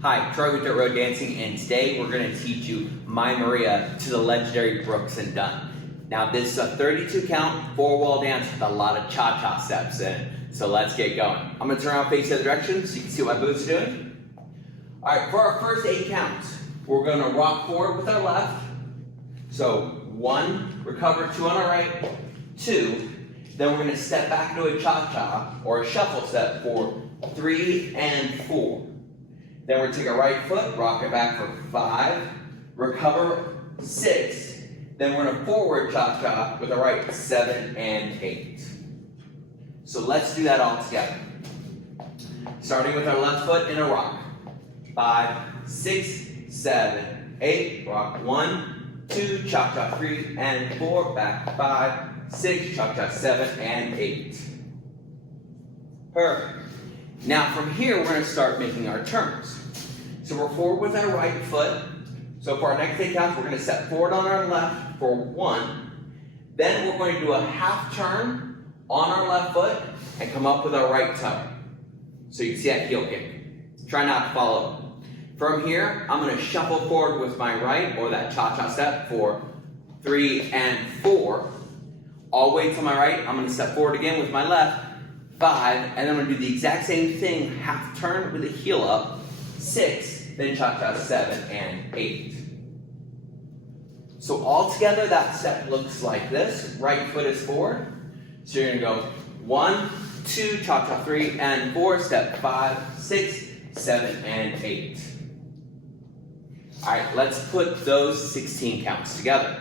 Hi, Troy with Dirt Road Dancing, and today we're going to teach you My Maria to the legendary Brooks and Dunn. Now this is a 32 count, 4-wall dance with a lot of cha-cha steps in it. So let's get going. I'm going to turn around face the other direction so you can see what my boots are doing. Alright, for our first 8 counts, we're going to rock forward with our left. So 1, recover, 2 on our right, 2. Then we're going to step back into a cha-cha or a shuffle step for 3 and 4. Then we're going to take our right foot, rock it back for 5, recover, 6. Then we're going to forward cha-cha with our right, 7 and 8. So let's do that all together. Starting with our left foot in a rock. 5, 6, 7, 8, rock 1, 2, cha-cha 3 and 4, back 5, 6, cha-cha 7 and 8. Perfect. Now from here, we're going to start making our turns. So we're forward with our right foot. So for our next 8 counts, we're going to step forward on our left for 1. Then we're going to do a half turn on our left foot and come up with our right toe. So you can see that heel kick. Try not to follow. From here, I'm going to shuffle forward with my right, or that cha-cha step, for 3 and 4. All the way to my right, I'm going to step forward again with my left, 5, and then I'm going to do the exact same thing, half turn with the heel up, 6, then cha-cha 7 and 8. So all together, that step looks like this. Right foot is forward. So you're going to go 1, 2, cha-cha 3 and 4, step 5, 6, 7 and 8. All right, let's put those 16 counts together.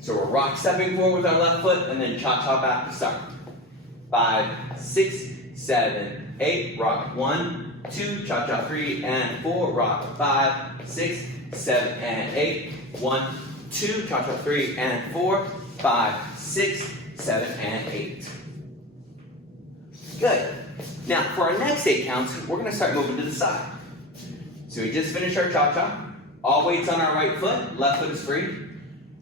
So we're rock stepping forward with our left foot and then cha-cha back to start. 5, 6, 7, 8, rock 1, 2, cha-cha 3 and 4, rock 5, 6, 7 and 8, 1, 2, cha-cha 3 and 4, 5, 6, 7 and 8. Good. Now for our next 8 counts, we're going to start moving to the side. So we just finished our cha-cha. All weight's on our right foot, left foot is free.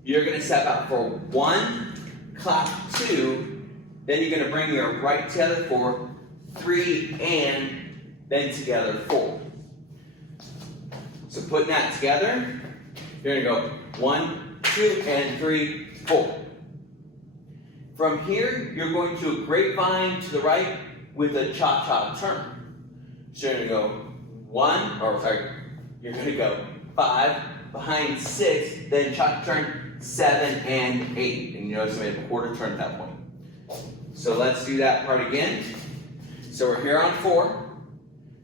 You're going to step out for 1, clap 2, then you're going to bring your right together for 3 and then together 4. So putting that together, you're going to go 1, 2, and 3, 4. From here, you're going to a grapevine to the right with a cha-cha turn. So you're going to go you're going to go 5, behind 6, then cha-cha turn 7 and 8. And you notice I made a quarter turn at that point. So let's do that part again. So we're here on 4.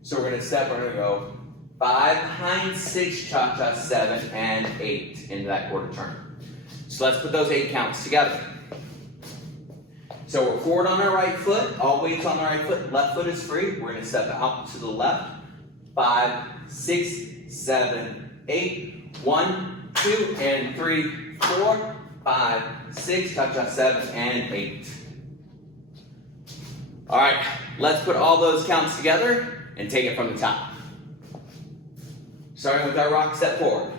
So we're going to step, we're going to go 5, behind 6, cha-cha 7 and 8 into that quarter turn. So let's put those 8 counts together. So we're forward on our right foot, all weight's on the right foot, left foot is free. We're going to step out to the left. 5, 6, 7, 8, 1, 2, and 3, 4, 5, 6, cha-cha 7 and 8. All right, let's put all those counts together and take it from the top. Starting with our rock step forward.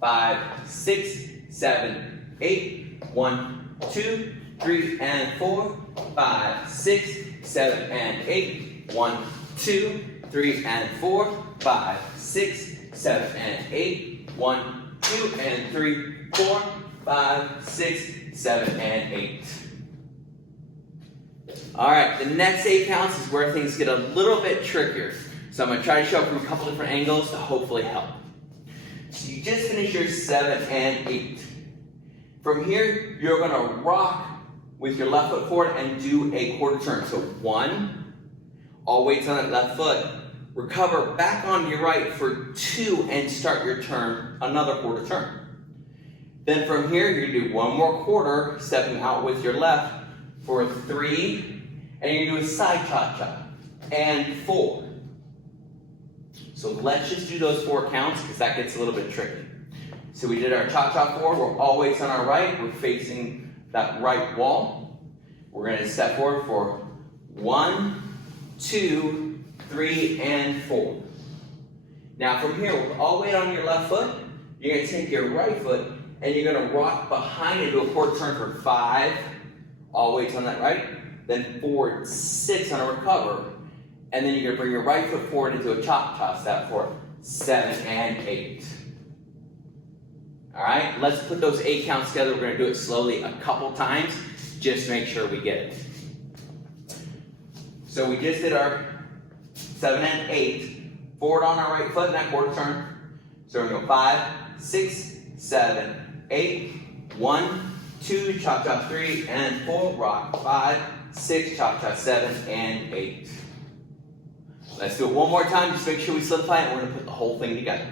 5, 6, 7, 8, 1, 2, 3, and 4, 5, 6, 7, and 8, 1, 2, 3, and 4, 5, 6, 7, and 8, 1, 2, and 3, 4, 5, 6, 7, and 8. All right, the next 8 counts is where things get a little bit trickier. So I'm going to try to show it from a couple different angles to hopefully help. So you just finished your 7 and 8. From here, you're going to rock with your left foot forward and do a quarter turn. So 1, all weight's on that left foot. Recover back on your right for 2 and start your turn, another quarter turn. Then from here, you're going to do one more quarter, stepping out with your left for 3, and you're going to do a side cha-cha, and 4. So let's just do those 4 counts because that gets a little bit tricky. So we did our cha-cha forward, we're all weights on our right, we're facing that right wall. We're going to step forward for 1, 2, 3, and 4. Now from here, with all weight on your left foot, you're going to take your right foot and you're going to rock behind and do a quarter turn for 5, all weights on that right, then forward 6 on a recover, And then you're gonna bring your right foot forward into a cha-cha step for 7 and 8. All right, let's put those 8 counts together. We're gonna do it slowly a couple times, just make sure we get it. So we just did our 7 and 8, forward on our right foot, that quarter turn. So we're gonna go 5, 6, 7, 8, 1, 2, cha-cha 3 and 4, rock 5, 6, cha-cha 7 and 8. Let's do it one more time, just make sure we solidify it, and we're gonna put the whole thing together.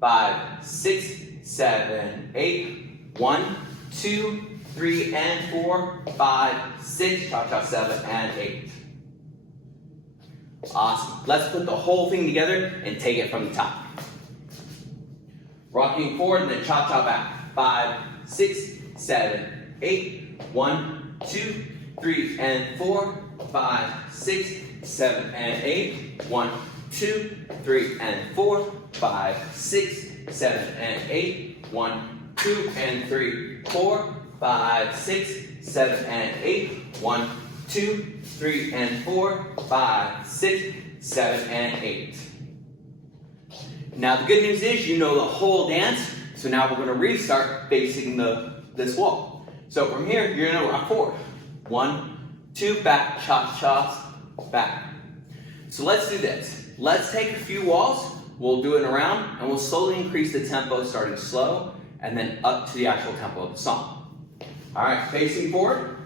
5, 6, 7, 8, 1, 2, 3 and 4, 5, 6, cha-cha 7 and 8. Awesome. Let's put the whole thing together and take it from the top. Rocking forward and then cha-cha back. 5, 6, 7, 8, 1, 2, 3 and 4, 5, 6, 7 and 8, 1, 2, 3 and 4, 5, 6, 7 and 8, 1, 2 and 3, 4, 5, 6, 7 and 8, 1, 2, 3 and 4, 5, 6, 7 and 8. Now the good news is you know the whole dance, so now we're going to restart facing this wall. So from here, you're going to rock forward. 1, 2, back, cha-chas, back. So let's do this. Let's take a few walls, we'll do it around, and we'll slowly increase the tempo, starting slow, and then up to the actual tempo of the song. All right, facing forward.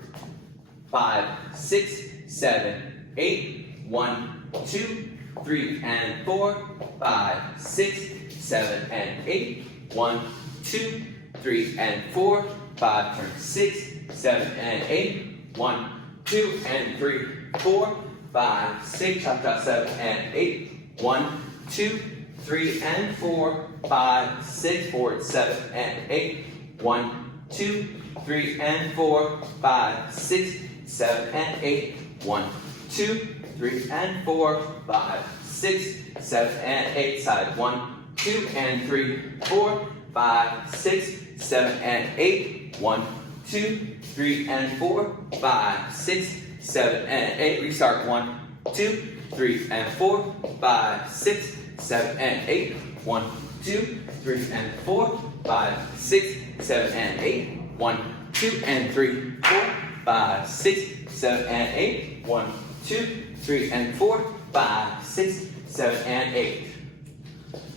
5, 6, 7, 8, 1, 2, 3 and 4, 5, 6, 7 and 8, 1, 2, 3 and 4, 5, turn 6, 7 and 8, 1, 2 and 3, 4, 5, 6, cha-cha 7 and 8, 1, 2, 3 and 4, 5, 6, forward 7 and 8, 1, 2, 3 and 4, 5, 6, 7 and 8, 1, 2, 3 and 4, 5, 6, 7 and 8, side 1, 2 and 3, 4, 5, 6, 7 and 8, 1, 2, 3 and 4, 5, 6, 7 and 8, restart 1, 2, 3 and 4, 5, 6, 7 and 8, 1, 2, 3 and 4, 5, 6, 7 and 8, 1, 2 and 3, 4, 5, 6, 7 and 8, 1, 2, 3 and 4, 5, 6, 7 and 8.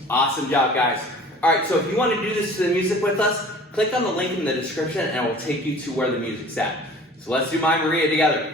Awesome job, guys. All right, so if you want to do this to the music with us, click on the link in the description and it will take you to where the music's at. So let's do My Maria together.